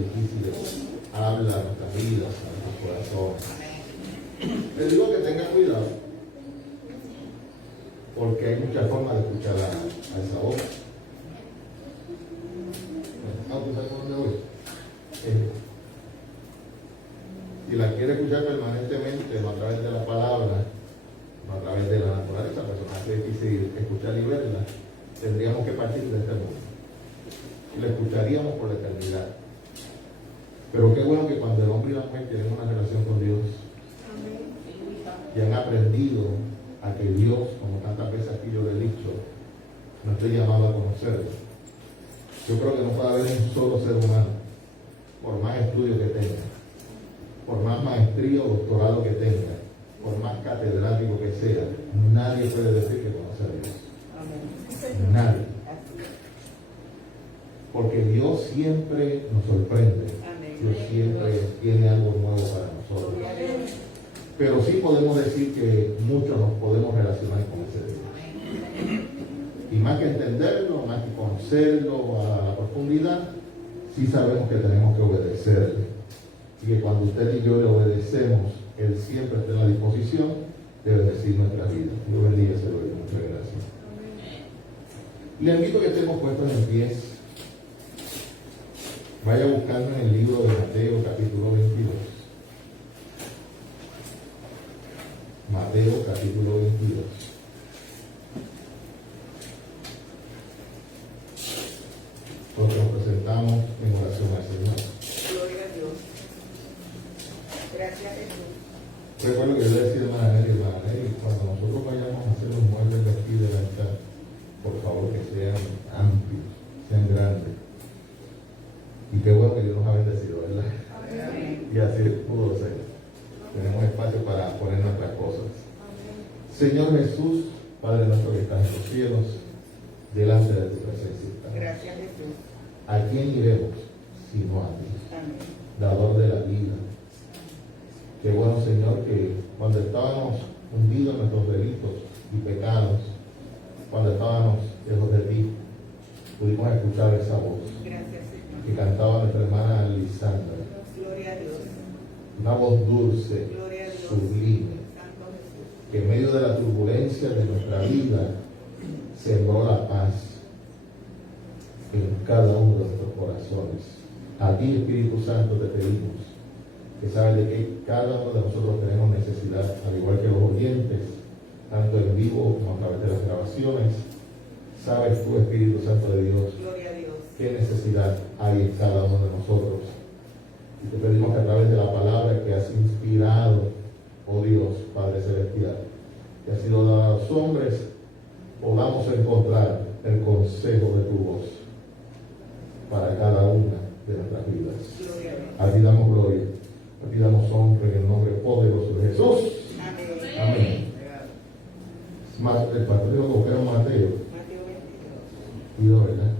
difíciles habla a nuestras vidas, a nuestros corazones. Le digo que tenga cuidado, porque hay muchas formas de escuchar a esa voz. ¿Tú sabes por dónde voy? Si la quiere escuchar permanentemente, no a través de la palabra, no a través de la naturaleza, pero es difícil escuchar y verla, tendríamos que partir de este mundo. Y la escucharíamos por la eternidad. Pero qué bueno que cuando el hombre y la mujer tienen una relación con Dios y han aprendido a que Dios, como tantas veces aquí yo le he dicho, no estoy llamado a conocerlo. Yo creo que no puede haber un solo ser humano, por más estudio que tenga, por más maestría o doctorado que tenga, por más catedrático que sea, nadie puede decir que conoce a Dios. Amén. Nadie. Porque Dios siempre nos sorprende. Amén. Dios siempre tiene algo nuevo para nosotros. Amén. Pero sí podemos decir que muchos nos podemos relacionar con ese Dios. Y más que entenderlo, más que conocerlo a la profundidad, sí sabemos que tenemos que obedecerle. Y que cuando usted y yo le obedecemos, Él siempre está en la disposición de bendecir nuestra vida. Dios bendiga ese lugar. Muchas gracias. Le invito a que estemos puestos en pies. Vaya buscando en el libro de Mateo, capítulo 22. Mateo, capítulo 22. Nosotros nos presentamos en oración al Señor. Gloria a Dios. Gracias, Jesús. Recuerdo que yo le decía a hermana Nelly, cuando nosotros vayamos a hacer los muebles de aquí del altar, por favor que sean amplios, sean grandes. Y qué bueno que Dios nos ha bendecido, ¿verdad? Amén. Y así pudo ser. Tenemos espacio para poner nuestras cosas. Amén. Señor Jesús, Padre nuestro que estás en los cielos, delante de tu presencia. Gracias, Jesús. ¿A quién iremos sino a ti? Amén. Dador de la vida. Qué bueno, Señor, que cuando estábamos hundidos en nuestros delitos y pecados, cuando estábamos lejos de ti, pudimos escuchar esa voz. Gracias, Señor. Que cantaba nuestra hermana Lisandra. Gloria a Dios. Una voz dulce, Gloria a Dios. sublime, Santo Jesús. que en medio de la turbulencia de nuestra vida sembró la paz en cada uno de nuestros corazones. A ti, Espíritu Santo, te pedimos que sabes de que cada uno de nosotros tenemos necesidad, al igual que los oyentes, tanto en vivo como a través de las grabaciones. Sabes tú, Espíritu Santo de Dios, Gloria a Dios, qué necesidad hay en cada uno de nosotros. Y te pedimos que a través de la palabra que has inspirado, oh Dios, Padre Celestial, que ha sido dada a los hombres, podamos encontrar el consejo de tu voz para cada una de nuestras vidas. gloria a Dios. A ti damos gloria, a ti damos honra en el nombre poderoso de Jesús. Amén. Amén. Más, el pastor dijo que era Mateo. Mateo 22. Y ¿verdad?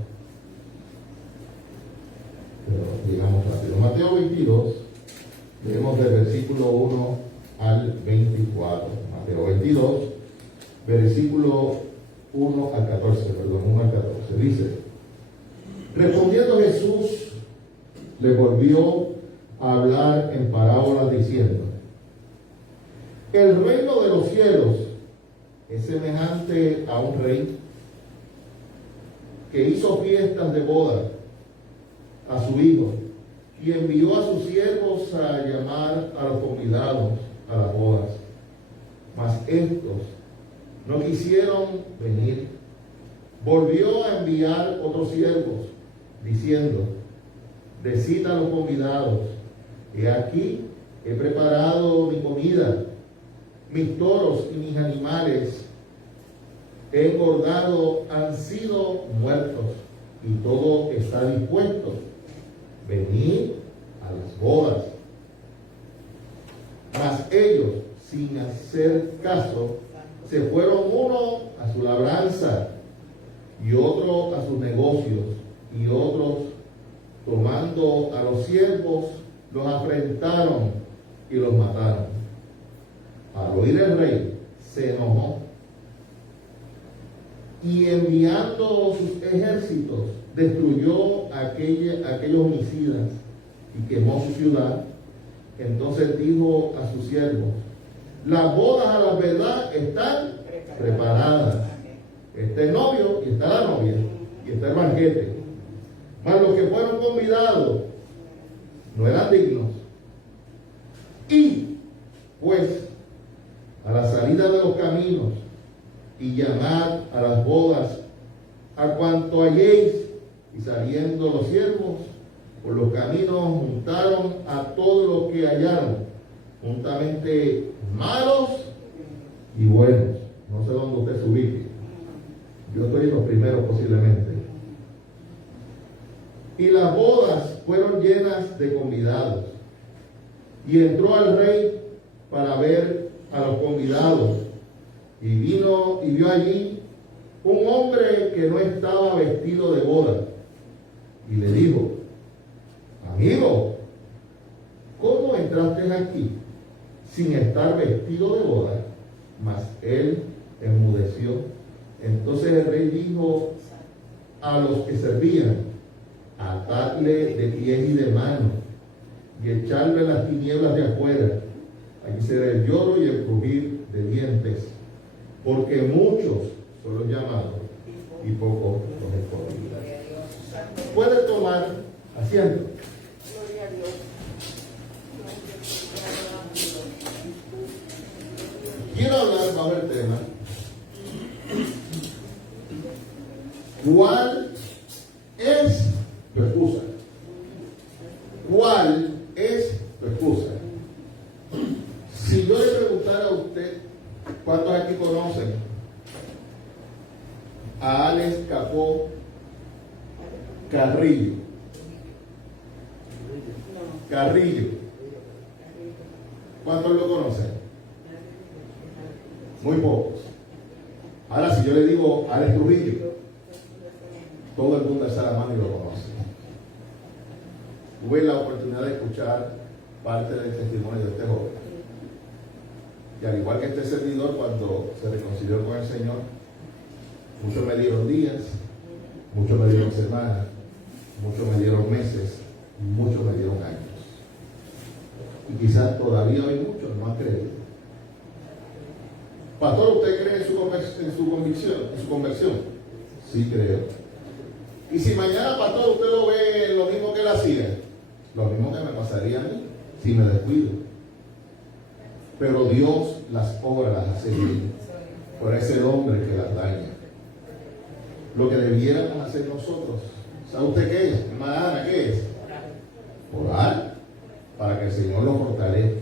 Pero llegamos rápido. Mateo 22, leemos del versículo 1 al 24. Mateo 22, versículo 1 al 14, perdón, 1 al 14. Dice: respondiendo Jesús, le volvió a hablar en parábolas diciendo: el reino de los cielos es semejante a un rey que hizo fiestas de boda a su hijo y envió a sus siervos a llamar a los convidados a las bodas. Mas estos no quisieron venir. Volvió a enviar otros siervos, diciendo: decid a los convidados, he aquí, he preparado mi comida, mis toros y mis animales he engordado, han sido muertos, y todo está dispuesto. Venid a las bodas. Mas ellos, sin hacer caso, se fueron uno a su labranza y otro a sus negocios, y otros, tomando a los siervos, los afrentaron y los mataron. Al oír el rey, se enojó y enviando sus ejércitos, destruyó aquellos homicidas y quemó su ciudad. Entonces dijo a sus siervos: las bodas a la verdad están preparadas. Está el novio y está la novia y está el banquete. Mas los que fueron convidados no eran dignos. Y pues a la salida de los caminos y llamad a las bodas a cuanto halléis. Y saliendo los siervos por los caminos juntaron a todo lo que hallaron, juntamente malos y buenos. No sé dónde usted se ubique. Yo estoy en los primeros posiblemente. Y las bodas fueron llenas de convidados. Y entró al rey para ver a los convidados. Y vino y vio allí un hombre que no estaba vestido de boda. Y le dijo: amigo, ¿cómo entraste aquí sin estar vestido de boda? Mas él enmudeció. Entonces el rey dijo a los que servían: atadle de pies y de manos y echarle las tinieblas de afuera. Allí será el lloro y el crujir de dientes, porque muchos son los llamados y pocos los escogidos. Puede tomar asiento. Gloria a Dios. Quiero hablar bajo el tema: ¿cuál es tu excusa? ¿Cuál es tu excusa? Si yo le preguntara a usted, ¿cuántos aquí conocen a Alex Capó Carrillo? Carrillo. ¿Cuántos lo conocen? Muy pocos. Ahora, si yo le digo Alex Trujillo, todo el mundo alza la mano y lo conoce. Tuve la oportunidad de escuchar parte del testimonio de este joven. Y al igual que este servidor, cuando se reconcilió con el Señor, muchos me dieron días, muchos me dieron semanas, muchos me dieron meses, muchos me dieron años. Y quizás todavía hoy muchos no han creído. Pastor, ¿usted cree en su conversión? Sí, creo. Y si mañana, pastor, usted lo ve lo mismo que él hacía, lo mismo que me pasaría a mí, si me descuido. Pero Dios las obras las hace bien por ese hombre que las daña. Lo que debiéramos hacer nosotros, ¿sabe usted qué es? Hermana Ana, ¿qué es? Orar para que el Señor lo fortalezca.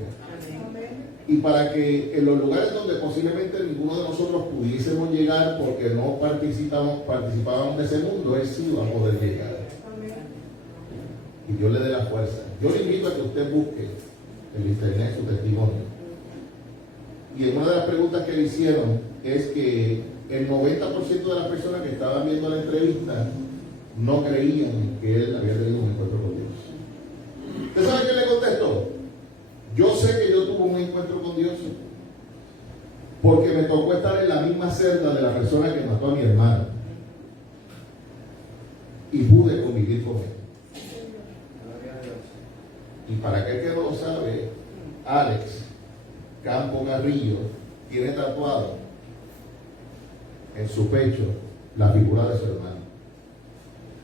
Y para que en los lugares donde posiblemente ninguno de nosotros pudiésemos llegar porque no participábamos de ese mundo, Él sí va a poder llegar. Y Dios le dé la fuerza. Yo le invito a que usted busque en internet su testimonio. Y en una de las preguntas que le hicieron es que el 90% de las personas que estaban viendo la entrevista no creían que él había tenido un encuentro con Dios. ¿Usted sabe qué le contestó? Yo sé que yo tuve un encuentro con Dios porque me tocó estar en la misma celda de la persona que mató a mi hermano y pude convivir con él. Y para aquel que no lo sabe, Alex Campo Carrillo tiene tatuado en su pecho la figura de su hermano.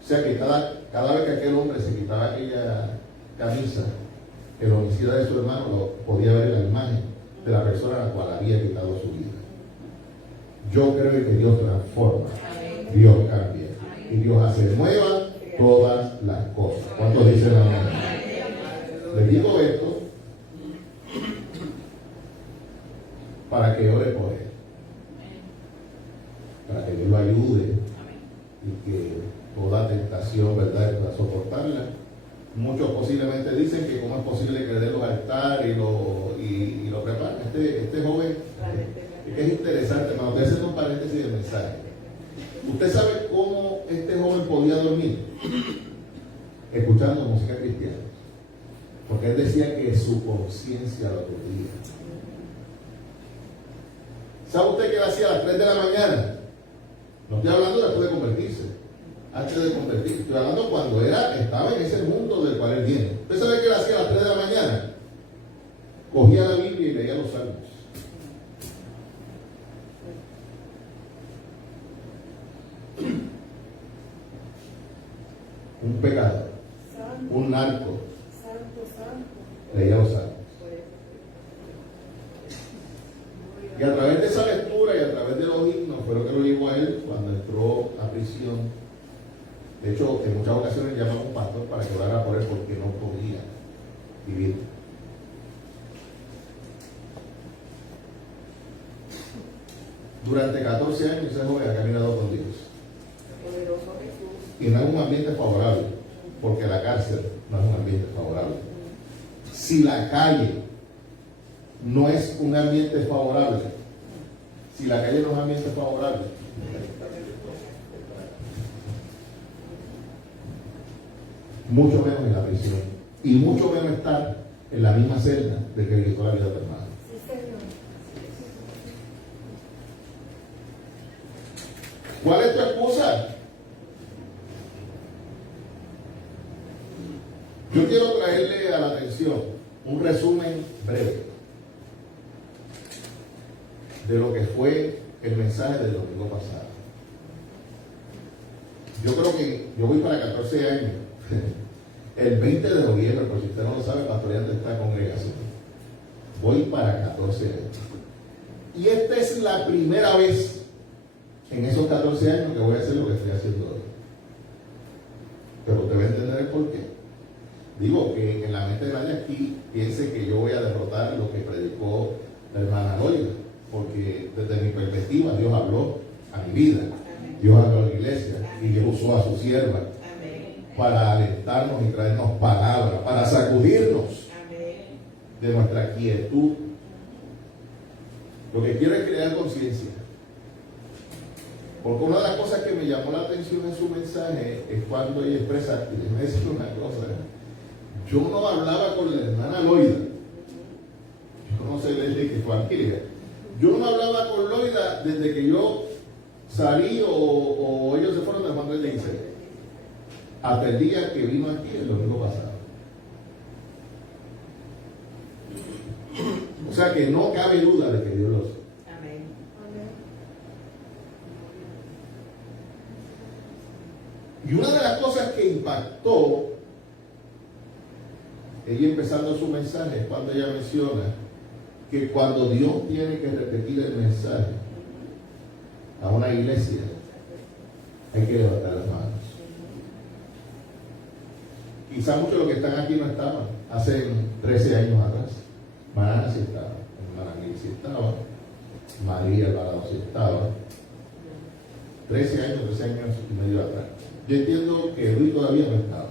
O sea que cada vez que aquel hombre se quitaba aquella camisa, el homicida de su hermano lo podía ver en la imagen de la persona a la cual había quitado su vida. Yo creo que Dios transforma, Dios cambia y Dios hace nuevas todas las cosas. ¿Cuántos dicen amén? Les digo esto para que ore por él, para que Dios lo ayude y que toda tentación, ¿verdad?, pueda soportarla. Muchos posiblemente dicen que cómo es posible que le dé los altares y lo preparen. Este joven, es interesante, hermano. Voy a hacer un paréntesis del mensaje. ¿Usted sabe cómo este joven podía dormir? Escuchando música cristiana. Porque él decía que su conciencia lo aturdía. ¿Sabe usted qué hacía a las 3 de la mañana? No estoy hablando después de convertirse, antes de convertirse. Estoy hablando cuando estaba en ese mundo del cual él viene. ¿Usted sabe cogía la Biblia y leía los salmos. Un pecador, Santo, un narco, santo. leía los salmos. Y a través de esa lectura y a través de los himnos fue lo que lo llevó a él cuando entró a prisión. De hecho, en muchas ocasiones llamaba a un pastor para que orara por él porque no podía vivir. Durante 14 años ese joven ha caminado con Dios. Poderoso Jesús. Y no es un ambiente favorable, porque la cárcel no es un ambiente favorable. Si la calle no es un ambiente favorable, si la calle no es un ambiente favorable, mucho menos en la prisión, y mucho menos estar en la misma celda de que le quitó la vida a tu hermano. Sí, Señor. ¿Cuál es tu excusa? Yo quiero traerle a la atención un resumen breve de lo que fue el mensaje del domingo pasado. Yo creo que yo voy para 14 años. El 20 de noviembre, por si usted no lo sabe, pastoreando esta congregación. Voy para 14 años. Y esta es la primera vez en esos 14 años que voy a hacer lo que estoy haciendo hoy. Pero usted va a entender el por qué. Digo que en la mente de nadie aquí piense que yo voy a derrotar lo que predicó la hermana Loida, porque desde mi perspectiva Dios habló a mi vida, Dios habló a la iglesia y Dios usó a su sierva para alentarnos y traernos palabras, para sacudirnos de nuestra quietud. Lo que quiero es crear conciencia. Porque una de las cosas que me llamó la atención en su mensaje es cuando ella expresa, y déjeme decir una cosa, yo no hablaba con la hermana Loida, yo no sé desde que fue aquí, yo no hablaba con Loida desde que yo salí o ellos se fueron de Juan 3:16, hasta el día que vino aquí el domingo pasado. O sea que no cabe duda de que Dios lo sabe. Y una de las cosas que impactó, ella empezando su mensaje, es cuando ella menciona que cuando Dios tiene que repetir el mensaje a una iglesia, hay que levantar las manos. Quizá muchos de los que están aquí no estaban hace 13 años atrás. Marana sí estaba, Maranil sí estaba, María Alvarado sí estaba. 13 años y medio atrás. Yo entiendo que Luis todavía no estaba.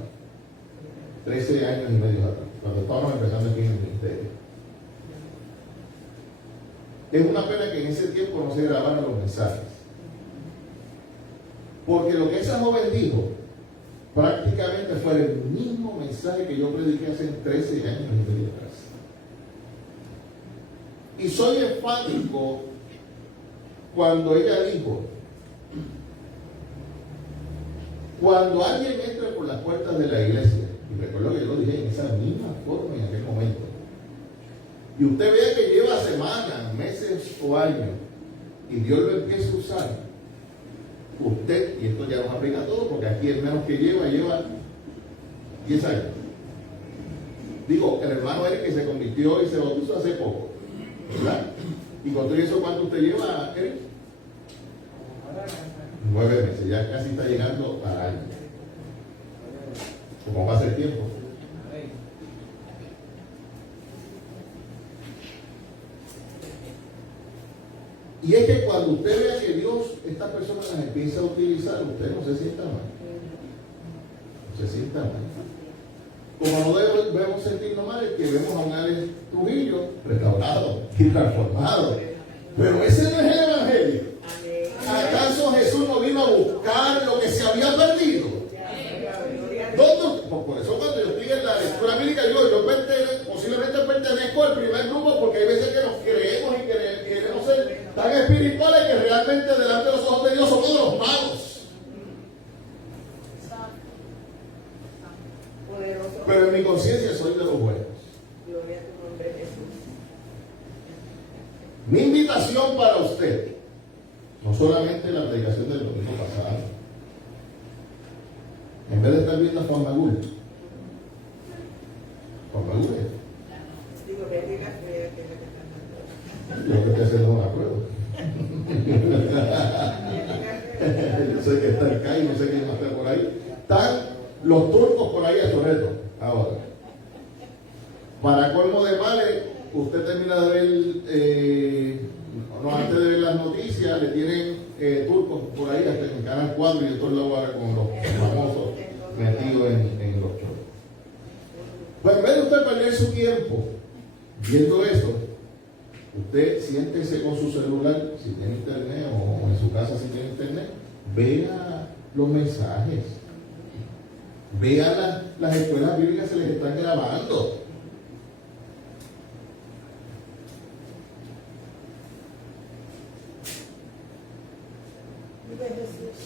13 años y medio atrás, cuando estábamos empezando aquí en el ministerio. Es una pena que en ese tiempo no se grabaran los mensajes. Porque lo que esa joven dijo, prácticamente fue el mismo mensaje que yo prediqué hace 13 años y medio atrás. Y soy enfático cuando ella dijo, cuando alguien entra por las puertas de la iglesia, y recuerdo que yo lo dije en esa misma forma en aquel momento, y usted vea que lleva semanas, meses o años, y Dios lo empieza a usar, usted, y esto ya nos aplica a todo, porque aquí el menos que lleva 10 años. Digo, el hermano Eric que se convirtió y se bautizó hace poco, ¿verdad? ¿Y cuánto eso cuánto usted lleva, Eric? 9 meses, ya casi está llegando al año. ¿Cómo pasa el tiempo? Y es que cuando usted vea que Dios, estas personas las empieza a utilizar, usted no se sienta mal. No se sienta mal. Como no debemos sentirnos mal, es que vemos a un Alex Trujillo restaurado y transformado. Pero ese no es el evangelio. ¿Acaso Jesús no vino a buscar lo que se había perdido? ¿Dónde? Por eso cuando yo estoy en la lectura bíblica, posiblemente pertenezco al primer grupo, porque hay veces que nos creemos y queremos ser tan espirituales que realmente delante de los ojos de Dios somos los malos. Pero en mi conciencia soy de los buenos. Gloria a tu nombre, Jesús. Mi invitación para usted, no solamente la predicación del domingo pasado, en vez de estar viendo a Juan Magul, Digo, que diga que yo creo que haciendo una prueba. Yo sé que está el CAI, no sé quién más está por ahí. Están los turcos por ahí a Toreto ahora. Para colmo de males, usted termina de ver, antes de ver las noticias, le tienen turcos por ahí, hasta en Canal 4 y en todos lados ahora con los famosos metidos en los shows. Pues en vez de usted perder su tiempo viendo eso, usted siéntese con su celular, si tiene internet, o en su casa si tiene internet, vea los mensajes, vea las escuelas bíblicas que se les están grabando.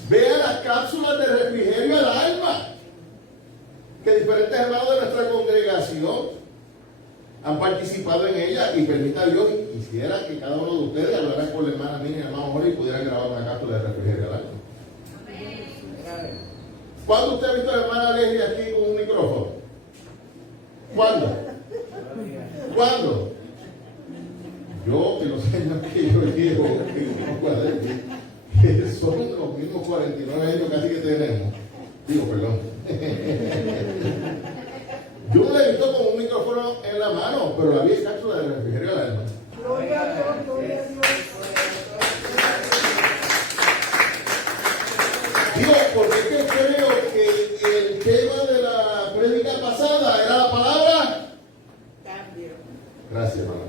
Vea las cápsulas de refrigerio al alma que diferentes hermanos de nuestra congregación han participado en ella, y permita Dios, quisiera que cada uno de ustedes hablara con la hermana Mini y el hermano Jorge y pudieran grabar una cápsula de refrigerio al alma. ¿Cuándo usted ha visto a la hermana Leslie aquí con un micrófono? ¿Cuándo? ¿Cuándo? Yo, que los años que yo llevo, que son los mismos 49 años casi que tenemos. Digo, perdón. Yo no la he visto con un micrófono en la mano, pero la vi en cápsula de refrigerio al alma. gloria a Dios, gloria a Dios. Digo, porque es que creo que el tema de la prédica pasada era la palabra Cambio. Gracias, hermano.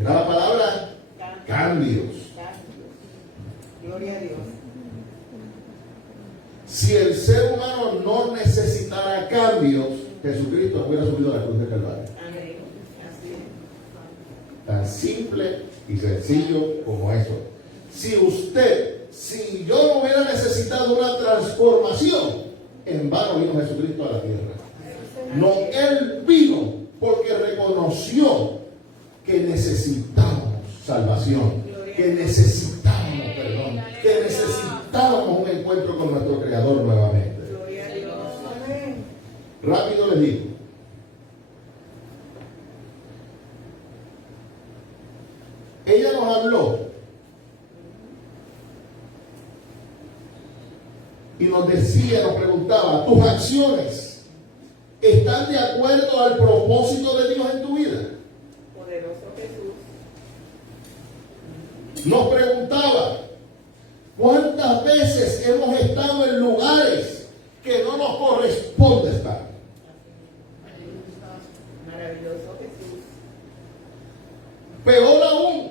Era la palabra cambios. Gloria a Dios. Si el ser humano no necesitara cambios, Jesucristo hubiera subido a la cruz de Calvario. Amén. Así es. Tan simple y sencillo como eso. Si yo no hubiera necesitado una transformación, en vano vino Jesucristo a la tierra. No, Él vino porque reconoció que necesitábamos salvación, que necesitábamos perdón, que necesitábamos un encuentro con nuestro Creador nuevamente. Gloria a Dios. Amén. Rápido les digo. Ella nos habló y nos decía, nos preguntaba, ¿tus acciones están de acuerdo al propósito de Dios en tu vida? Poderoso Jesús. Nos preguntaba, ¿cuántas veces hemos estado en lugares que no nos corresponde estar? Maravilloso Jesús. Peor aún,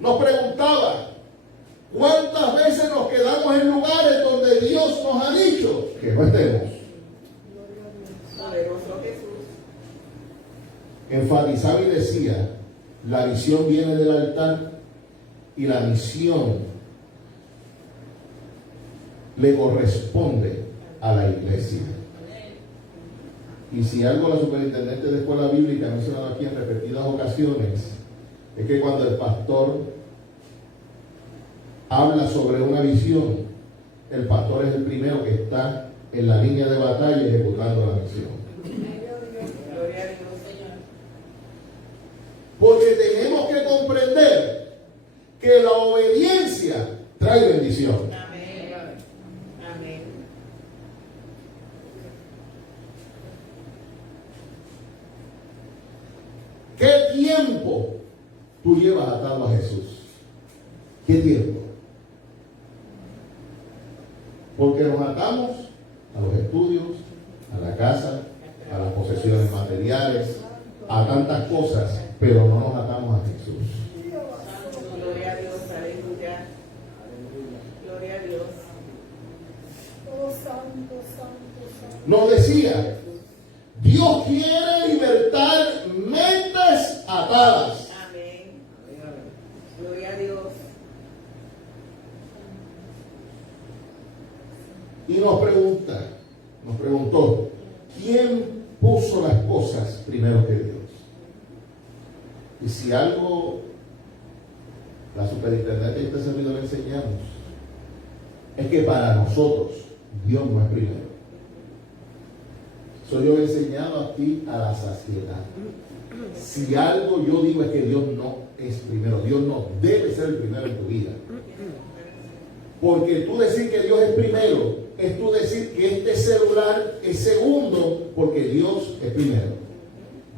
nos preguntaba, ¿cuántas veces nos quedamos en lugares donde Dios nos ha dicho que no estemos? Poderoso Jesús. Enfatizaba y decía, la visión viene del altar y la misión le corresponde a la iglesia. Y si algo la superintendente de escuela bíblica ha mencionado aquí en repetidas ocasiones, es que cuando el pastor habla sobre una visión, el pastor es el primero que está en la línea de batalla ejecutando la misión. Gloria a Dios. Porque tenemos que comprender que la obediencia trae bendición. Amén. Amén. ¿Qué tiempo tú llevas atado a Jesús? ¿Qué tiempo? Porque nos atamos a los estudios, a la casa, a las posesiones materiales, a tantas cosas, pero no nos atamos a Jesús. Gloria a Dios. Aleluya. Gloria a Dios. Oh, santo, santo, santo. Nos decía, Dios quiere libertar mentes atadas. Amén. Gloria a Dios. Y nos preguntó, ¿quién puso las cosas primero que Dios? si algo la superintendente y este servidor le enseñamos, es que para nosotros Dios no es primero. Soy yo he enseñado a ti a la saciedad. Si algo yo digo es que Dios no es primero, Dios no debe ser el primero en tu vida. Porque tú decir que Dios es primero, es tú decir que este celular es segundo, porque Dios es primero.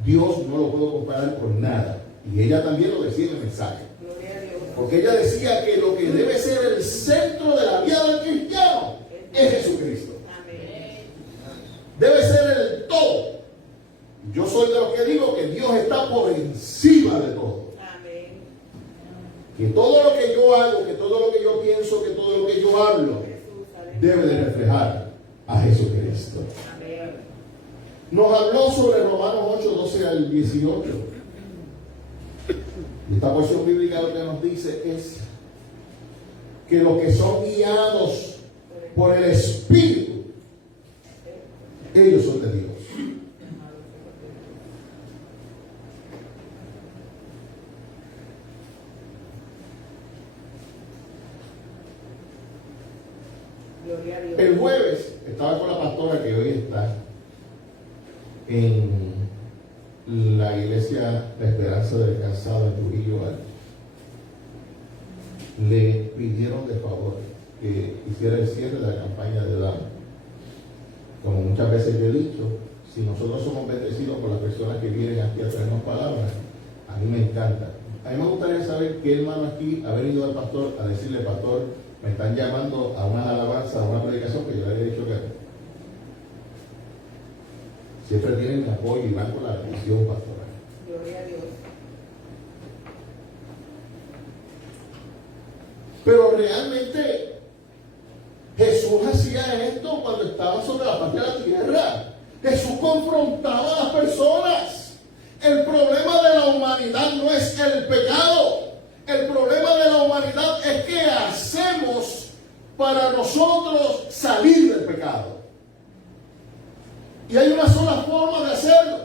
Dios no lo puedo comparar con nada. Y ella también lo decía en el mensaje. Gloria a Dios. Porque ella decía que lo que debe ser el centro de la vida del cristiano es Jesucristo. Amén. Debe ser el todo. Yo soy de los que digo que Dios está por encima de todo. Amén. Que todo lo que yo hago, que todo lo que yo pienso, que todo lo que yo hablo, Jesús, aleluya. debe de reflejar a Jesucristo. Amén. Nos habló sobre Romanos 8, 12 al 18. Y esta porción bíblica lo que nos dice es que los que son guiados por el Espíritu, ellos son de Dios. Gloria a Dios. El jueves estaba con la pastora que hoy está en la iglesia La Esperanza del Cansado en Trujillo Alto. Le pidieron de favor que hiciera el cierre de la campaña de Dama. Como muchas veces yo he dicho, si nosotros somos bendecidos por las personas que vienen aquí a traernos palabras, a mí me encanta. A mí me gustaría saber qué hermano aquí ha venido al pastor a decirle: pastor, me están llamando a una alabanza, a una predicación que yo le había dicho que no. Siempre tienen mi apoyo y van con la bendición pastoral. Gloria a Dios. Pero realmente Jesús hacía esto cuando estaba sobre la faz de la tierra. Jesús confrontaba a las personas. El problema de la humanidad no es el pecado. El problema de la humanidad es qué hacemos para nosotros salir del pecado. Y hay una sola forma de hacerlo.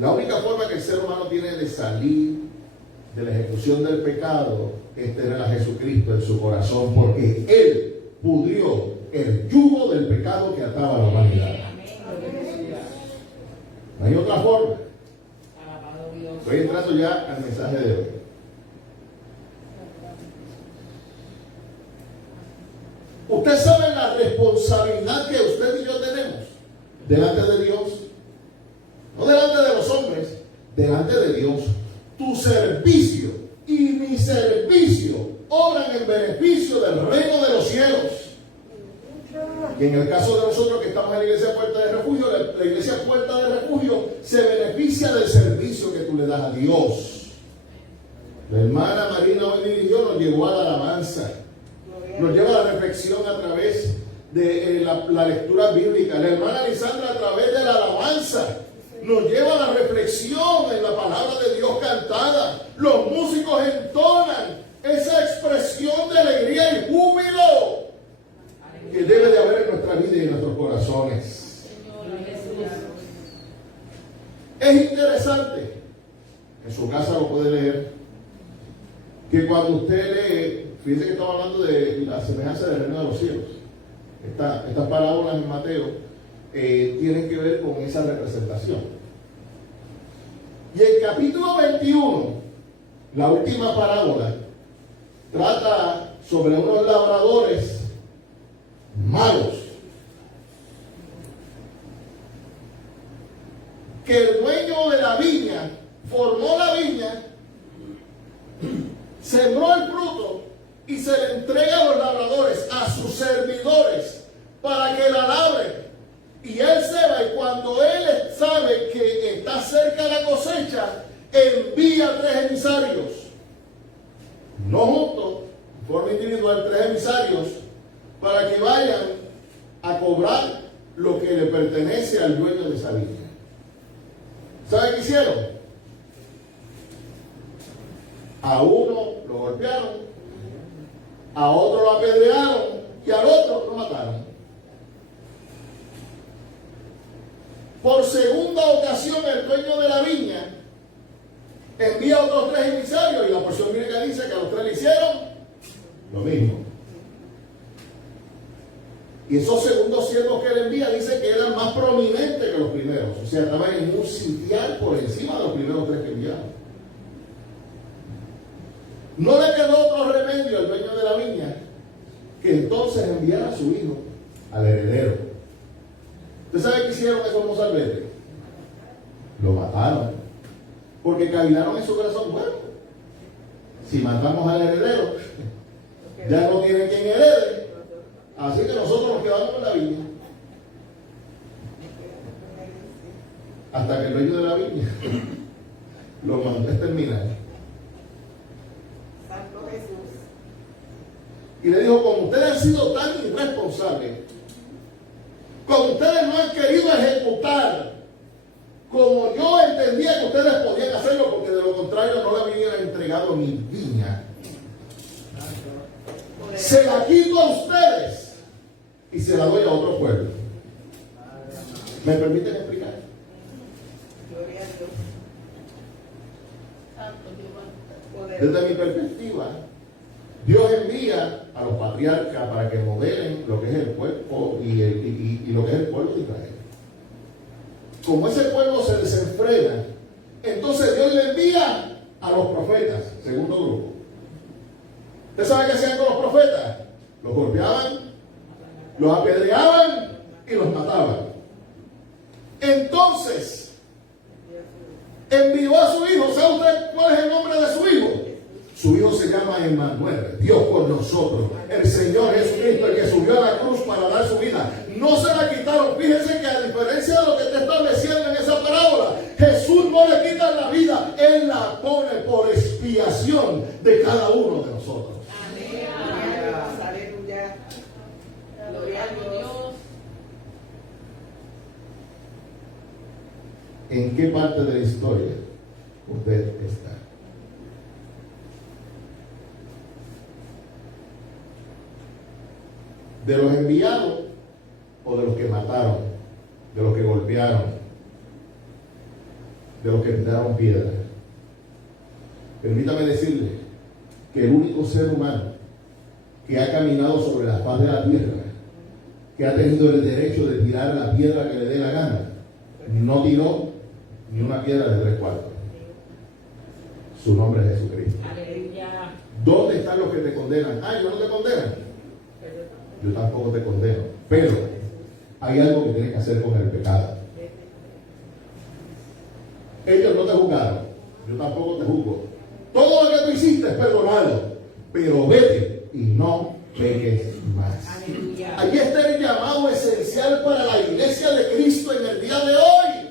La única forma que el ser humano tiene de salir de la ejecución del pecado es tener a Jesucristo en su corazón, porque Él pudrió el yugo del pecado que ataba a la humanidad. No hay otra forma. Alabado Dios. Estoy entrando ya al mensaje de hoy. Usted sabe la responsabilidad que usted y yo tenemos delante de Dios. No delante de los hombres, delante de Dios. Tu servicio y mi servicio obran en beneficio del reino de los cielos. Y en el caso de nosotros que estamos en la iglesia Puerta de Refugio, la iglesia Puerta de Refugio se beneficia del servicio que tú le das a Dios. La hermana Marina hoy dirigió, nos llevó a la alabanza, nos lleva a la reflexión a través de la lectura bíblica. La hermana Lisandra a través de la alabanza nos lleva a la reflexión en la palabra de Dios cantada. Los músicos entonan esa expresión de alegría y júbilo que debe de haber en nuestra vida y en nuestros corazones. Es interesante, en su casa lo puede leer, que cuando usted lee, fíjense que estamos hablando de la semejanza del reino de los cielos. Estas parábolas en Mateo tienen que ver con esa representación. Y el capítulo 21, la última parábola, trata sobre unos labradores malos, que el dueño de la viña formó la viña, sembró el fruto y se le entrega a los labradores, a sus servidores, para que la labren. Y él se va, y cuando él sabe que está cerca la cosecha, envía 3 emisarios, no juntos, de forma individual, 3 emisarios, para que vayan a cobrar lo que le pertenece al dueño de esa viña. ¿Saben qué hicieron? A uno lo golpearon, a otro lo apedrearon y al otro lo mataron. Por segunda ocasión el dueño de la viña envía a otros 3 emisarios y la porción bíblica dice que a los 3 le hicieron lo mismo. Y esos segundos siervos que él envía dice que eran más prominentes que los primeros. O sea, estaban en un sitial por encima de los primeros 3 que enviaron. No le quedó otro remedio al dueño de la viña que entonces enviara a su hijo, al heredero. ¿Usted sabe qué hicieron esos mozalbetes? Lo mataron. Porque cavilaron en su corazón, bueno, si matamos al heredero, ya no tiene quien herede. Así que nosotros nos quedamos con la viña. Hasta que el dueño de la viña lo mandó a exterminar. Santo Jesús. Y le dijo, como ustedes han sido tan irresponsables, como ustedes no han querido ejecutar como yo entendía que ustedes podían hacerlo, porque de lo contrario no le habían entregado mi viña, se la quito a ustedes y se la doy a otro pueblo. ¿Me permiten explicar? Gloria a Dios. Santo Dios. Desde mi perspectiva, Dios envía a los patriarcas para que modelen lo que es el cuerpo y lo que es el pueblo de Israel. Como ese pueblo se desenfrena, entonces Dios le envía a los profetas, segundo grupo. ¿Usted sabe qué hacían con los profetas? Los golpeaban, los apedreaban y los mataban. Entonces, envió a su hijo. ¿Sabe usted cuál es el nombre de su hijo? Su hijo se llama Emmanuel, Dios con nosotros, el Señor Jesucristo, el que subió a la cruz para dar su vida. No se la quitaron. Fíjense que a diferencia de lo que está estableciendo en esa parábola, Jesús no le quita la vida, Él la pone por expiación de cada uno de nosotros. Amén. Aleluya. Gloria a Dios. ¿En qué parte de la historia usted está? ¿De los enviados o de los que mataron, de los que golpearon, de los que tiraron piedras? Permítame decirle que el único ser humano que ha caminado sobre la faz de la tierra, que ha tenido el derecho de tirar la piedra que le dé la gana, no tiró ni una piedra de 3 cuartos. Su nombre es Jesucristo. Aleluya. ¿Dónde están los que te condenan? Yo no te condeno. Yo tampoco te condeno. Pero hay algo que tienes que hacer con el pecado. Ellos no te juzgaron. Yo tampoco te juzgo. Todo lo que tú hiciste es perdonado. Pero vete y no peques más. Aleluya. Allí está el llamado esencial para la iglesia de Cristo en el día de hoy.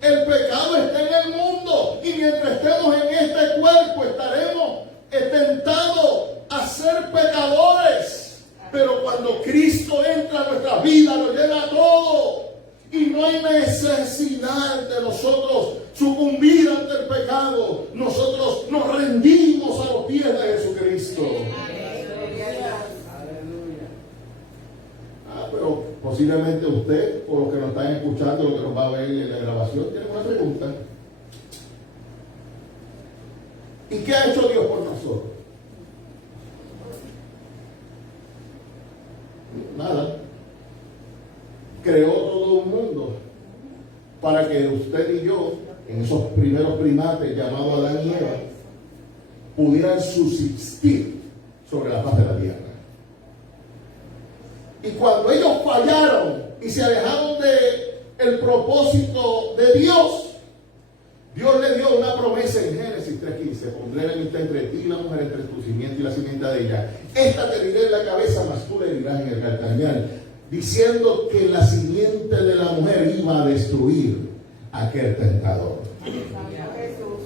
El pecado está en el mundo y mientras estemos en este cuerpo estaremos tentados a ser pecadores. Pero cuando Cristo entra a nuestra vida, lo llena todo. Y no hay necesidad de nosotros sucumbir ante el pecado. Nosotros nos rendimos a los pies de Jesucristo. Pero posiblemente usted, o los que nos están escuchando, los que nos va a ver en la grabación, tiene una pregunta. ¿Y qué ha hecho Dios por nosotros? Nada. Creó todo un mundo para que usted y yo, en esos primeros primates llamados Adán y Eva, pudieran subsistir sobre la faz de la tierra. Y cuando ellos fallaron y se alejaron del propósito de Dios, Dios le dio una promesa en Génesis 3:15: pondré enemistad entre ti y la mujer, entre tu simiente y la simiente de ella. Esta te herirá en la cabeza, mas tú le herirás en el calcañar, diciendo que la simiente de la mujer iba a destruir a aquel tentador. Santo Jesús.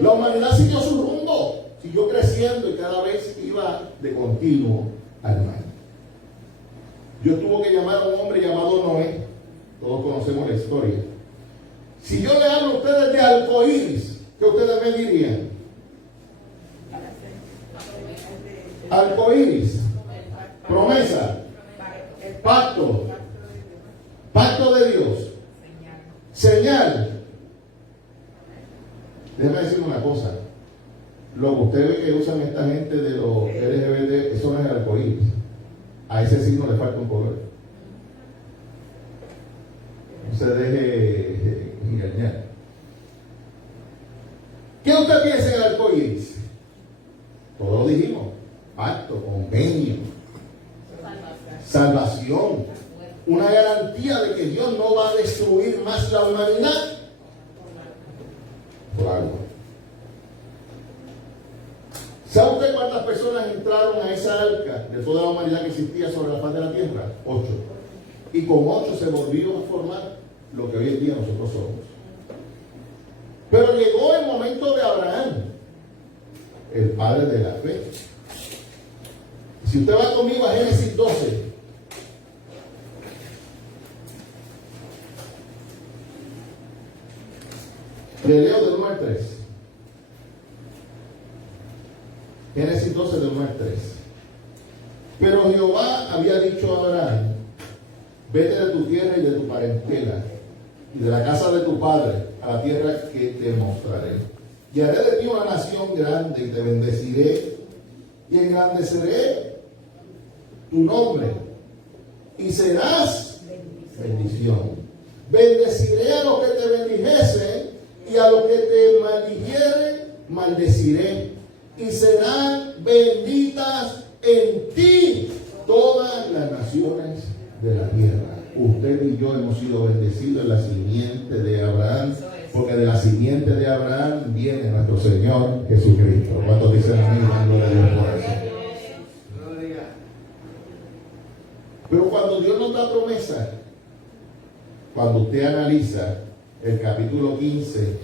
La humanidad siguió su rumbo, siguió creciendo y cada vez iba de continuo al mal. Dios tuvo que llamar a un hombre llamado Noé. Todos conocemos la historia. Si yo le hablo a ustedes de arcoíris, ¿qué ustedes me dirían? Arcoíris, promesa, pacto, pacto de Dios, señal, Déjame decirle una cosa. Lo que usted ve que usan esta gente de los LGBT, eso no es el arcoíris. A ese signo le falta un color. No se deje engañar. ¿Qué usted piensa en el arcoíris? Todo lo dijimos. Pacto, convenio, salvación. Una garantía de que Dios no va a destruir más la humanidad por algo. ¿Sabe usted cuántas personas entraron a esa arca de toda la humanidad que existía sobre la faz de la tierra? 8. Y con 8 se volvió a formar lo que hoy en día nosotros somos. Pero llegó el momento de Abraham, el padre de la fe. Si usted va conmigo a Génesis 12, le leo del 1 al 3. Génesis 12 del 1 al 3. Pero Jehová había dicho a Abraham: vete de tu tierra y de tu parentela y de la casa de tu padre a la tierra que te mostraré. Y haré de ti una nación grande y te bendeciré y engrandeceré tu nombre y serás bendición. Bendeciré a los que te bendijesen y a los que te maldijeren maldeciré, y serán benditas en ti todas las naciones de la tierra. Usted y yo hemos sido bendecidos en la simiente de Abraham, porque de la simiente de Abraham viene nuestro Señor Jesucristo. ¿Cuántos dicen amén? Gloria a Dios por eso. Pero cuando Dios nos da promesa, cuando usted analiza el capítulo 15,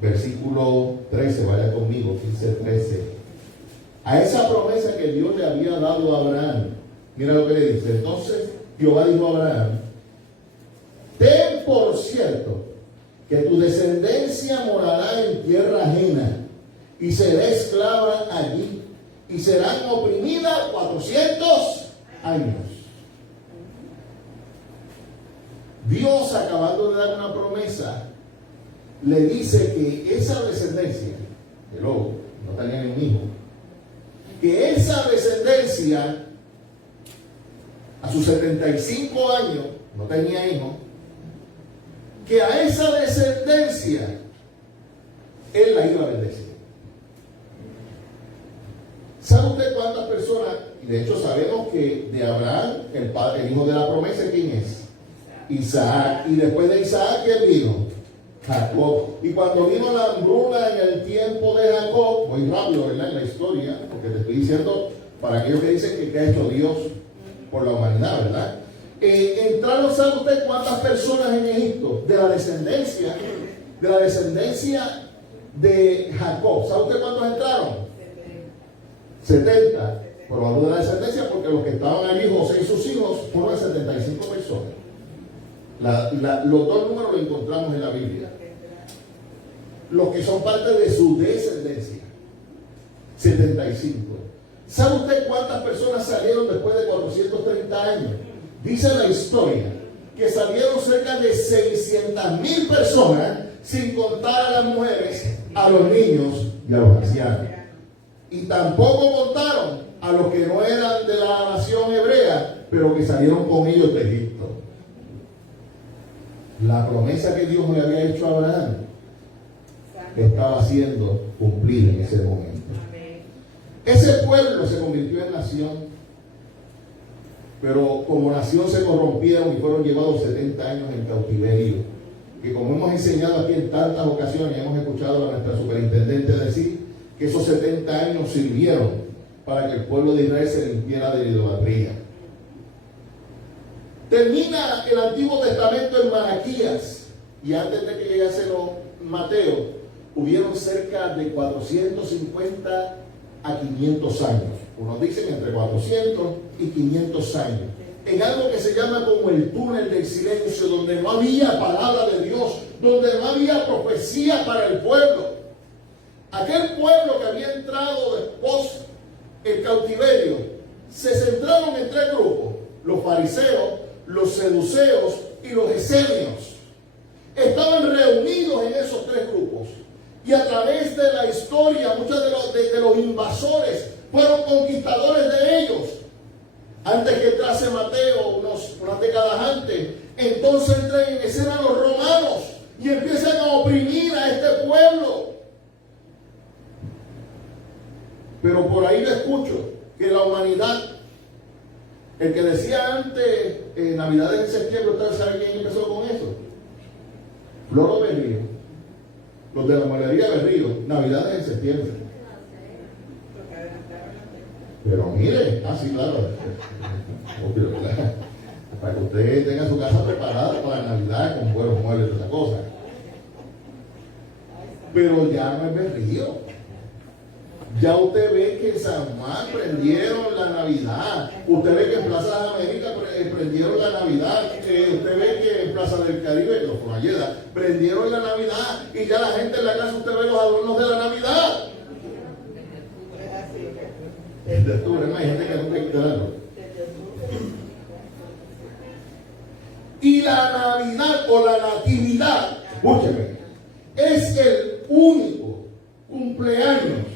versículo 13, vaya conmigo, 15-13, a esa promesa que Dios le había dado a Abraham, mira lo que le dice. Entonces Jehová dijo a Abraham: ten por cierto que tu descendencia morará en tierra ajena y será esclava allí y serán oprimidas 400 años. Dios, acabando de dar una promesa, le dice que esa descendencia, que luego no tenían un hijo, que esa descendencia a sus 75 años no tenía hijo, que a esa descendencia él la iba a bendecir. ¿Sabe usted cuántas personas? Y de hecho sabemos que de Abraham, el padre, el hijo de la promesa, ¿quién es? Isaac. Y después de Isaac, ¿quién vino? Jacob. Y cuando vino la hambruna en el tiempo de Jacob, muy rápido, ¿verdad?, en la historia, porque te estoy diciendo para aquellos que dicen que ha hecho Dios por la humanidad, ¿verdad? Entraron, ¿sabe usted cuántas personas en Egipto? De la descendencia de Jacob. ¿Sabe usted cuántos entraron? 70. Pero hablo de la descendencia porque los que estaban allí, José y sus hijos, fueron 75 personas. Los dos números los encontramos en la Biblia. Los que son parte de su descendencia, 75. ¿Sabe usted cuántas personas salieron después de 430 años? Dice la historia que salieron cerca de 600,000 personas, sin contar a las mujeres, a los niños y a los ancianos. Y tampoco contaron a los que no eran de la nación hebrea, pero que salieron con ellos de Egipto. La promesa que Dios le había hecho a Abraham estaba siendo cumplida en ese momento. Ese pueblo se convirtió en nación, pero como nación se corrompieron y fueron llevados 70 años en cautiverio. Que como hemos enseñado aquí en tantas ocasiones, hemos escuchado a nuestra superintendente decir que esos 70 años sirvieron para que el pueblo de Israel se limpiara de idolatría. Termina el Antiguo Testamento en Malaquías, y antes de que llegase Mateo, hubieron cerca de 450 a 500 años. Unos dicen entre 400 y 500 años. En algo que se llama como el túnel del silencio, donde no había palabra de Dios, donde no había profecía para el pueblo. Aquel pueblo que había entrado después el cautiverio, se centraron en 3 grupos: los fariseos, los seduceos y los esenios. Estaban reunidos en esos 3 grupos. Y a través de la historia, muchos de los invasores fueron conquistadores de ellos. Antes que entrase Mateo, unas décadas antes, entonces entran en escena los romanos y empiezan a oprimir a este pueblo. Pero por ahí lo escucho, que la humanidad, el que decía antes, Navidades en septiembre, ¿ustedes saben quién empezó con eso? Floro Berrío. Los de la Molería Berrío, Navidades en septiembre. Pero mire, así claro, obvio, ¿verdad? Para que usted tenga su casa preparada para Navidad con buenos muebles y esa cosa. Pero ya no es Berrío. Ya usted ve que en San Juan prendieron la Navidad. Usted ve que en Plaza de las Américas prendieron la Navidad. Usted ve que en Plaza del Caribe, los Florida, prendieron la Navidad. Y ya la gente en la casa, usted ve los adornos de la Navidad. Desde octubre, hay gente que no quiere quedarlo. Y la Navidad o la Natividad, escúcheme, es el único cumpleaños.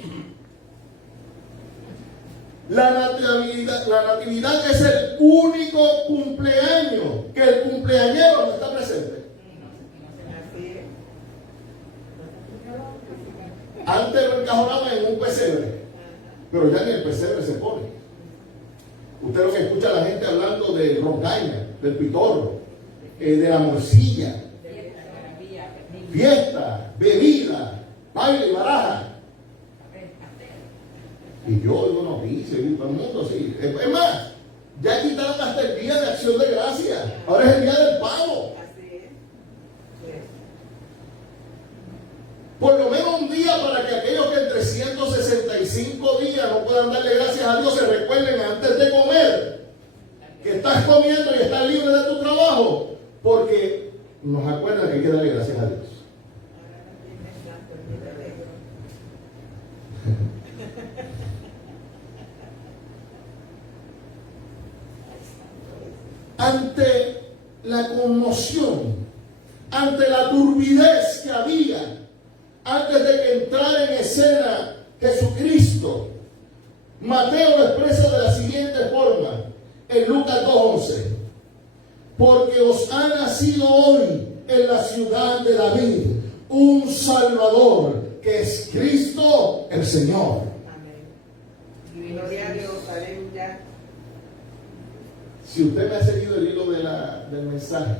La natividad es el único cumpleaños que el cumpleañero no está presente. Antes lo encajonaban en un pesebre, pero ya ni el pesebre se pone. Usted lo que escucha a la gente hablando de roncaña, del pitorro, de la morcilla, fiesta, bebida, baile y baraja. Y yo oigo noticias y todo el mundo así. Es más, ya quitaron hasta el día de acción de gracias. Ahora es el día del pavo. Por lo menos un día para que aquellos que en 365 días no puedan darle gracias a Dios se recuerden antes de comer que estás comiendo y estás libre de tu trabajo, porque nos acuerdan que hay que darle gracias a Dios. Ante la conmoción, ante la turbidez que había, antes de que entrara en escena Jesucristo, Mateo lo expresa de la siguiente forma, en Lucas 2:11. Porque os ha nacido hoy en la ciudad de David un Salvador, que es Cristo el Señor. Amén. Gloria a Dios, aleluya. Si usted me ha seguido el hilo del mensaje,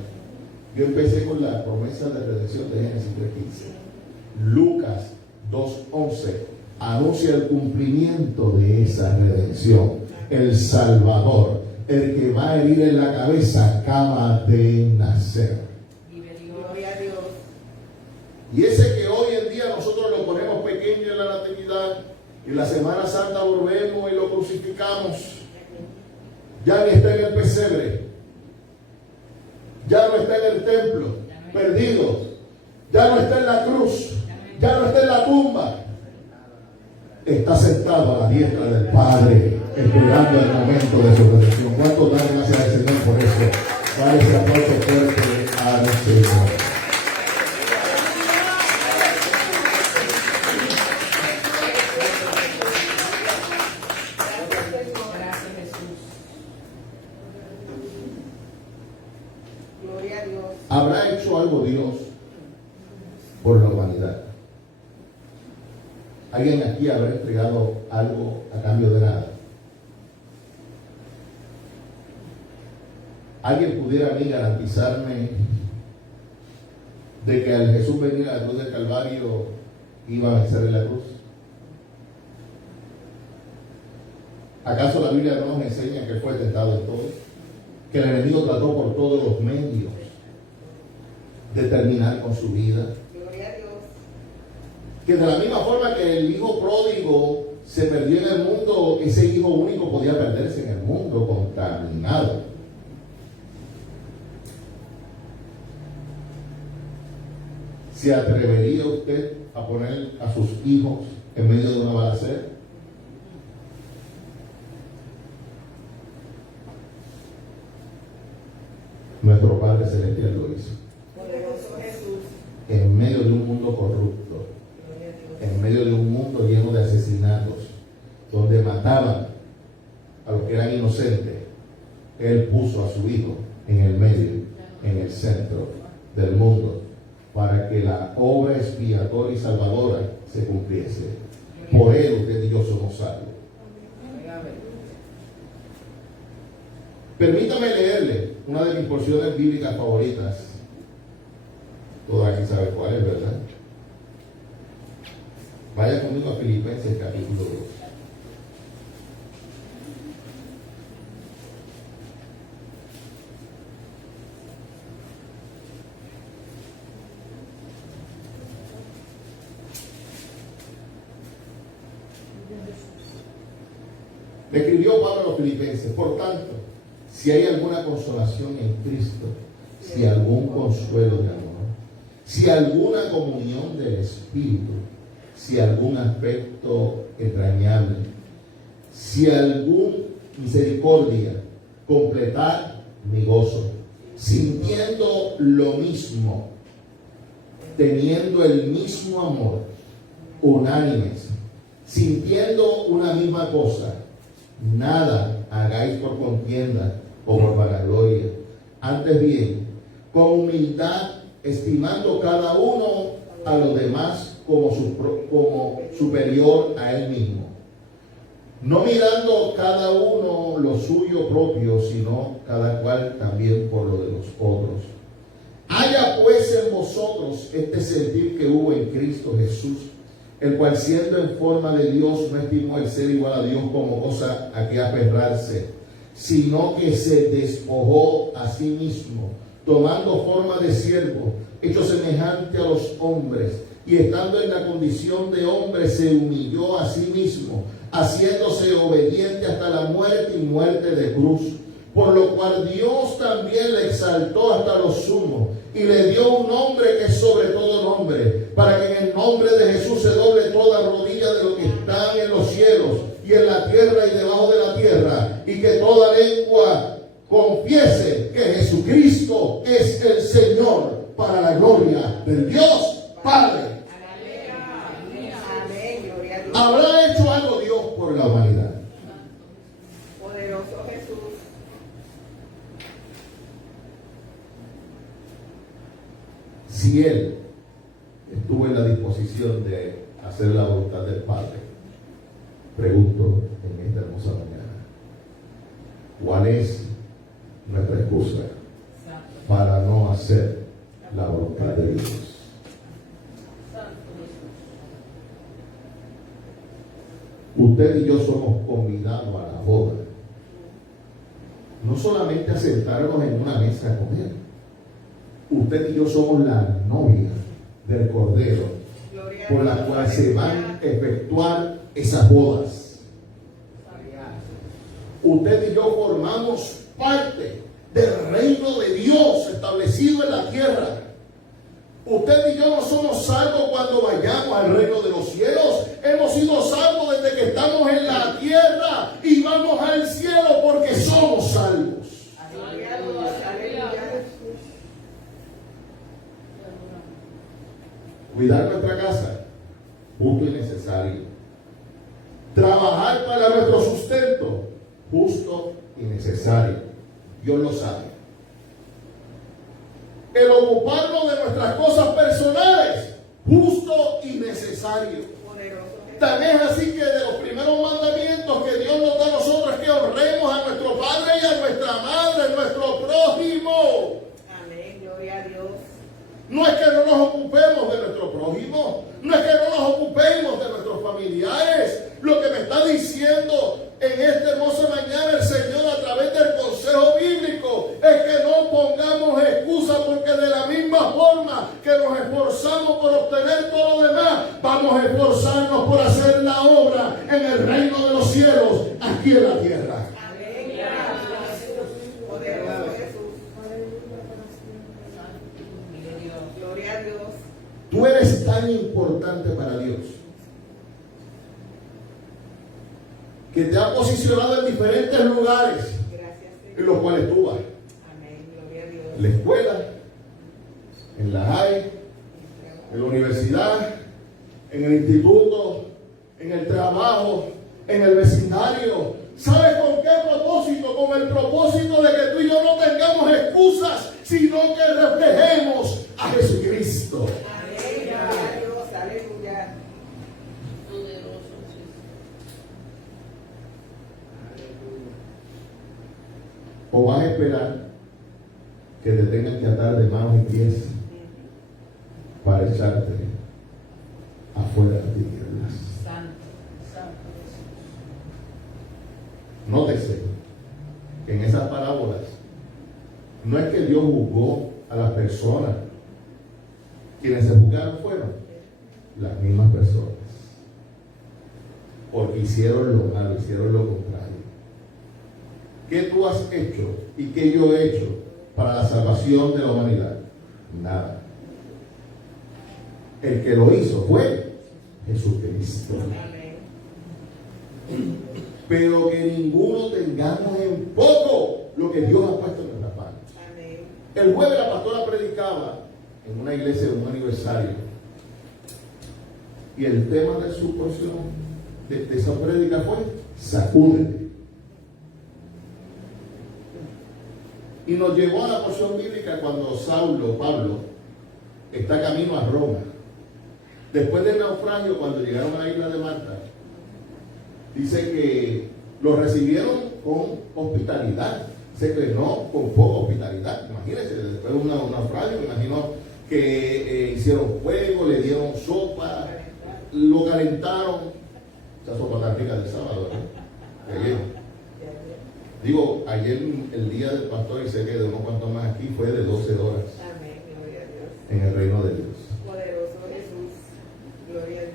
yo empecé con la promesa de redención de Génesis 3:15. Lucas 2:11 anuncia el cumplimiento de esa redención. El Salvador, el que va a herir en la cabeza, acaba de nacer. Gloria a Dios. Y ese que hoy en día nosotros lo ponemos pequeño en la Natividad, y la Semana Santa volvemos y lo crucificamos, ya ni está en el pesebre, ya no está en el templo, perdido, ya no está en la cruz, ya no está en la tumba, está sentado a la diestra del Padre, esperando el momento de su redención. ¿Cuánto dan gracias al Señor por eso? Dale ese aplauso fuerte al Señor. ¿Habrá hecho algo Dios por la humanidad? ¿Alguien aquí habrá entregado algo a cambio de nada? ¿Alguien pudiera a mí garantizarme de que al Jesús venir a la cruz del Calvario iba a vencer en la cruz? ¿Acaso la Biblia no nos enseña que fue tentado en todo? Que el enemigo trató por todos los medios de terminar con su vida. Gloria a Dios. Que de la misma forma que el hijo pródigo se perdió en el mundo, ese hijo único podía perderse en el mundo contaminado. ¿Se atrevería usted a poner a sus hijos en medio de una balacera? Nuestro Padre Celestial lo hizo. Poderoso Jesús. En medio de un mundo corrupto, Gloria mataban a los que eran inocentes, Él puso a su Hijo en el medio, en el centro del mundo, para que la obra expiatoria y salvadora se cumpliese. Por Él usted y yo somos salvos. Permítame leerle una de mis porciones bíblicas favoritas. Todos aquí saben cuál es, ¿verdad? Vaya conmigo a Filipenses capítulo 2. Le escribió Pablo a los filipenses: por tanto, si hay alguna consolación en Cristo, si algún consuelo de amor, si alguna comunión del Espíritu, si algún aspecto entrañable, si alguna misericordia, completad mi gozo, sintiendo lo mismo, teniendo el mismo amor, unánimes, sintiendo una misma cosa. Nada hagáis por contienda o por vanagloria, antes bien, con humildad, estimando cada uno a los demás como superior a él mismo, no mirando cada uno lo suyo propio, sino cada cual también por lo de los otros. Haya pues en vosotros este sentir que hubo en Cristo Jesús, el cual siendo en forma de Dios no estimó el ser igual a Dios como cosa a que aferrarse, sino que se despojó a sí mismo, tomando forma de siervo, hecho semejante a los hombres, y estando en la condición de hombre se humilló a sí mismo, haciéndose obediente hasta la muerte y muerte de cruz. Por lo cual Dios también le exaltó hasta lo sumo y le dio un nombre que es sobre todo nombre, para que en el nombre de Jesús se doble toda rodilla de los que están en los cielos y en la tierra y debajo de la tierra, y que toda lengua confiese que Jesucristo es el Señor, para la gloria del Dios Padre. ¿Habrá hecho algo Dios por la humanidad? Poderoso Jesús. Si Él estuvo en la disposición de hacer la voluntad del Padre, pregunto en esta hermosa mañana, ¿cuál es nuestra excusa para no hacer la voluntad de Dios? Usted y yo somos convidados a la boda, no solamente a sentarnos en una mesa a comer. Usted y yo somos la novia del Cordero, por la cual se van a efectuar esas bodas. Usted y yo formamos parte del reino de Dios establecido en la tierra. Usted y yo no somos salvos cuando vayamos al reino de los cielos. Hemos sido salvos desde que estamos en la tierra y vamos al cielo porque somos salvos. Cuidar nuestra casa, justo y necesario. Trabajar para nuestro sustento, justo y necesario. Dios lo sabe. El ocuparnos de nuestras cosas personales, justo y necesario. Tan es así que de los primeros mandamientos que Dios nos da a nosotros es que honremos a nuestro padre y a nuestra madre, nuestro prójimo. Amén, gloria a Dios. No es que no nos ocupemos de nuestro prójimo, no es que no nos ocupemos de nuestros familiares. Lo que me está diciendo en esta hermosa mañana el Señor a través del consejo bíblico es que no pongamos excusa, porque de la misma forma que nos esforzamos por obtener todo lo demás, vamos a esforzarnos por hacer la obra en el reino de los cielos, aquí en la tierra. Amén. Poderoso Jesús. Gloria a Dios. Tú eres tan importante para Dios que te ha posicionado en diferentes lugares en los cuales tú vas. Amén, gloria a Dios. En la escuela, en la high, en la universidad, en el instituto, en el trabajo, en el vecindario. ¿Sabes con qué propósito? Con el propósito de que tú y yo no tengamos excusas, sino que reflejemos a Jesucristo. Amén. Gloria a Dios. Aleluya. Poderoso Jesús. ¿O vas a esperar que te tengan que atar de manos y pies para echarte afuera de tinieblas? Santo, santo Jesús. Nótese que en esas parábolas no es que Dios juzgó a las personas. Quienes se juzgaron fueron las mismas personas, porque hicieron lo malo, hicieron lo contrario. ¿Qué tú has hecho y qué yo he hecho para la salvación de la humanidad? Nada. El que lo hizo fue Jesucristo. Amén. Pero que ninguno tengamos en poco lo que Dios ha puesto en nuestras manos. Amén. El jueves la pastora predicaba en una iglesia de un aniversario, y el tema de su porción, de esa prédica fue: sacúdete. Y nos llevó a la porción bíblica cuando Pablo, está camino a Roma. Después del naufragio, cuando llegaron a la isla de Malta, dice que lo recibieron con hospitalidad. Dice que no con poca hospitalidad. Imagínense, después de un naufragio, me imagino que hicieron fuego, le dieron sopa, lo calentaron. Esa sopa tan rica del sábado, ¿no? Ayer. Digo, ayer el día del pastor, y sé que de unos cuantos más aquí, fue de 12 horas Amén. Gloria a Dios. en el reino de Dios. Poderoso Jesús. Gloria a Dios.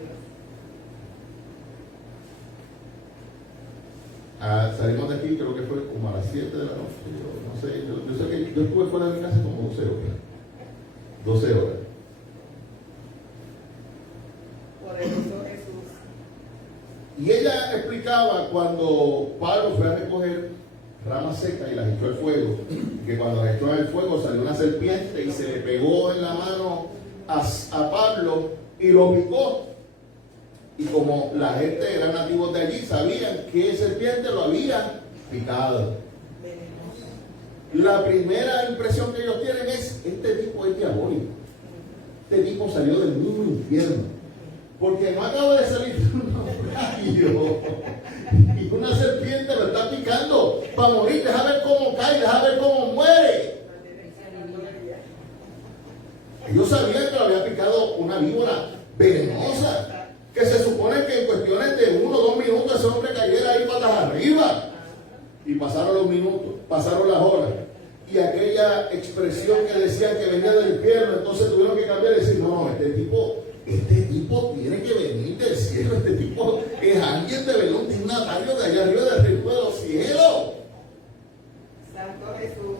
Salimos de aquí, creo que fue como a las 7 de la noche. Yo no sé, yo sé que yo estuve fuera de mi casa como 12 horas. 12 horas. Poderoso Jesús. Y ella explicaba cuando Pablo fue a recoger ramas secas y las echó al fuego, que cuando las echó al fuego salió una serpiente y se le pegó en la mano a Pablo y lo picó. Y como la gente era nativos de allí, sabían que serpiente lo había picado. La primera impresión que ellos tienen es: este tipo es diabólico. Este tipo salió del mismo infierno. Porque no acaba de salir de un naufragio y una serpiente lo está picando para morir. Deja ver cómo cae, deja ver cómo muere. Ellos sabían que lo había picado una víbora venenosa, que se supone que en cuestiones de 1 o 2 minutos ese hombre cayera ahí patas arriba. Y pasaron los minutos, pasaron las horas, y aquella expresión que decían que venía del infierno, entonces tuvieron que cambiar y decir: no, este tipo tiene que venir del cielo. Este tipo es alguien de verdad, un dignatario de allá arriba del rincón de los cielos. Santo Jesús.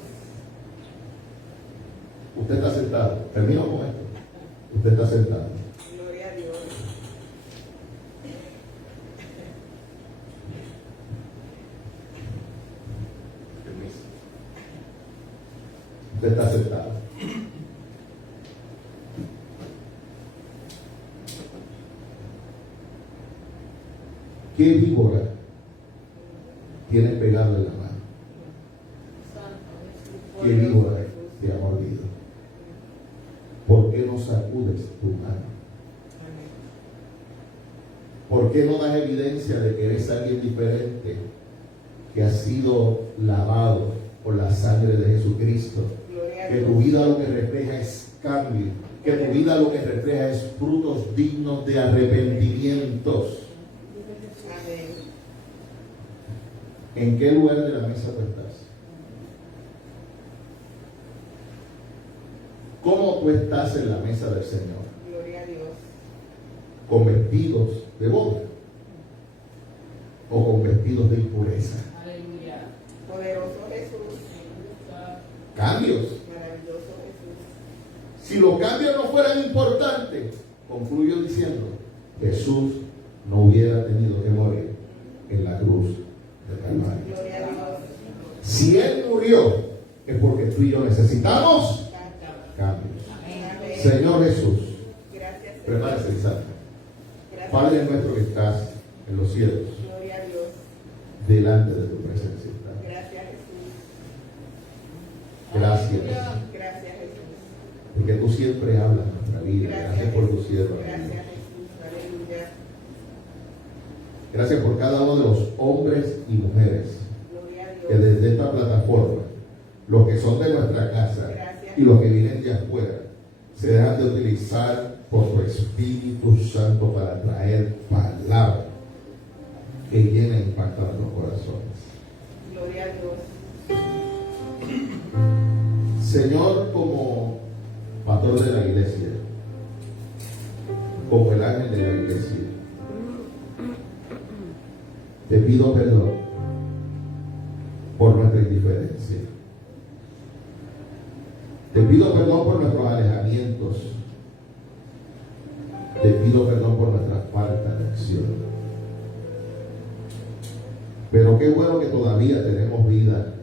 Usted está sentado. Termino con esto. Usted está sentado. Gloria a Dios. Permiso. Usted está sentado. ¿Qué víbora tiene pegado en la mano? Santo Jesús. ¿Qué víbora te ha mordido? ¿Por qué no sacudes tu mano? Amén. ¿Por qué no das evidencia de que eres alguien diferente, que ha sido lavado por la sangre de Jesucristo? Gloria a Que tu Dios. vida lo que refleja es cambio, que tu vida lo que refleja es frutos dignos de arrepentimientos. Amén. ¿En qué lugar de la mesa tú estás? ¿Cómo tú estás en la mesa del Señor? Gloria a Dios. ¿Con vestidos de boda o con vestidos de impureza? Aleluya. Poderoso Jesús. Cambios. Maravilloso Jesús. Si los cambios no fueran importantes, concluyo diciendo: Jesús no hubiera tenido que morir en la cruz de Calvario. Gloria a Dios. Si Él murió, es porque tú y yo necesitamos cambios. Amén. Señor Jesús, Gracias, Señor. prepárese, Isaac. Gracias. Padre nuestro que estás en los cielos, Gloria a delante de tu presencia. Gracias, Jesús. Gracias. Gracias, Jesús. Porque tú siempre hablas en nuestra vida. Gracias por tu siervo. Gracias, Jesús. Aleluya. Gracias por cada uno de los hombres y mujeres Gloria a que Dios. desde esta plataforma, los que son de nuestra casa y los que vienen de afuera, se dejan de utilizar por tu Espíritu Santo para traer palabra que llena e impacta nuestros corazones. Gloria a Dios. Señor, como pastor de la iglesia, como el ángel de la iglesia, te pido perdón por nuestra indiferencia. Te pido perdón por nuestros alejamientos. Te pido perdón por nuestra falta de acción. Pero qué bueno que todavía tenemos vida.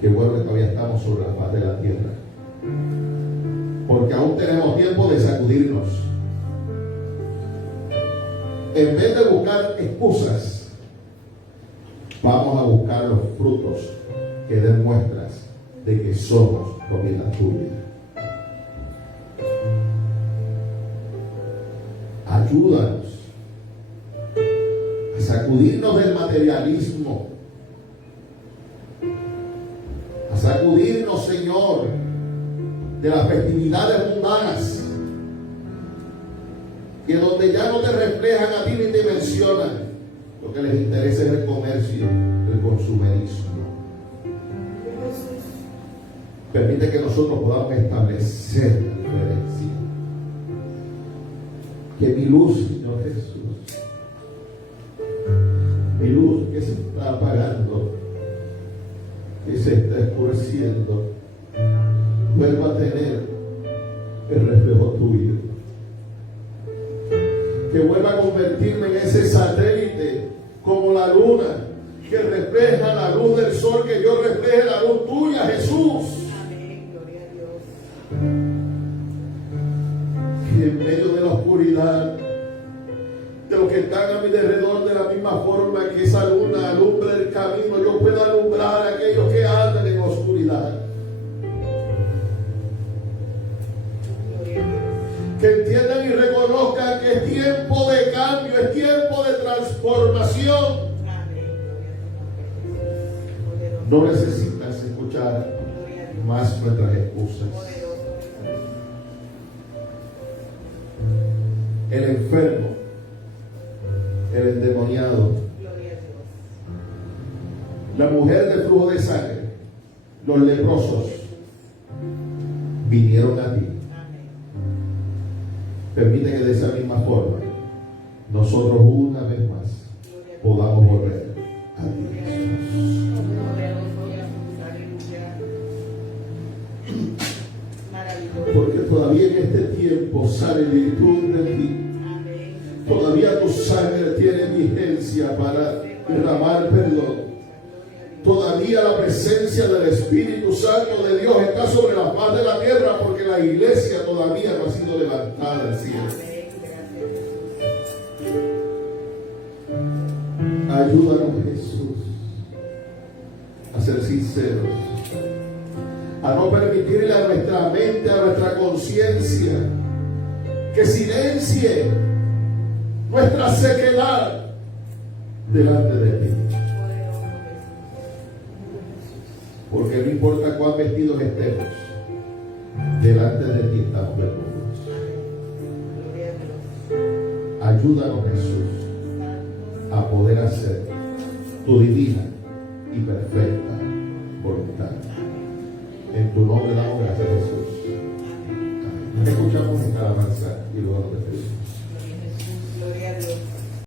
Qué bueno que todavía estamos sobre la faz de la tierra. Porque aún tenemos tiempo de sacudirnos. En vez de buscar excusas, vamos a buscar los frutos que den muestras de que somos propiedad tuya. Ayúdanos a sacudirnos del materialismo, a sacudirnos, Señor, de las festividades mundanas, que donde ya no te reflejan a ti ni te mencionan, lo que les interesa es el comercio, el consumerismo. Permite que nosotros podamos establecer la diferencia. Que mi luz, Señor Jesús, mi luz que se está apagando, que se está oscureciendo, vuelva a tener el reflejo tuyo. Que vuelva a convertirme en ese satélite como la luna que refleja la luz del sol, que yo refleje la luz tuya, Jesús. Amén. Gloria a Dios. Y en medio de la oscuridad, de los que están a mi alrededor, de la misma forma que esa luna alumbra el camino, yo pueda alumbrar a aquellos que andan en oscuridad. Gloria a Dios. Que entiendan y reconozcan que es tiempo de cambio, es tiempo de transformación. Amén. Gloria a tu nombre, Jesús. No necesitas escuchar Gloria a Dios. más nuestras excusas. Poderoso Jesús. El enfermo, el endemoniado, Gloria a Dios. la mujer de flujo de sangre, los leprosos, vinieron a ti. Amén. Permite que de esa misma forma nosotros una vez más Gloria a Dios. podamos volver a ti, Jesús. Aleluya. Maravilloso. Porque todavía en este tiempo sale virtud de ti. Amén. Todavía tu sangre tiene vigencia para derramar perdón. Todavía la presencia del Espíritu Santo de Dios está sobre la faz de la tierra, porque la iglesia todavía no ha sido levantada al cielo. Amén. Gracias. Ayúdanos, Jesús, a ser sinceros, a no permitirle a nuestra mente, a nuestra conciencia, que silencie nuestra sequedad delante de ti. Poderoso Jesús. Porque no importa cuán vestidos estemos, delante de ti estamos desnudos. Gloria a Dios. Ayúdanos, Jesús, a poder hacer tu divina y perfecta voluntad. En tu nombre damos gracias, Jesús. Amén. Escuchamos esta alabanza y luego nos despedimos.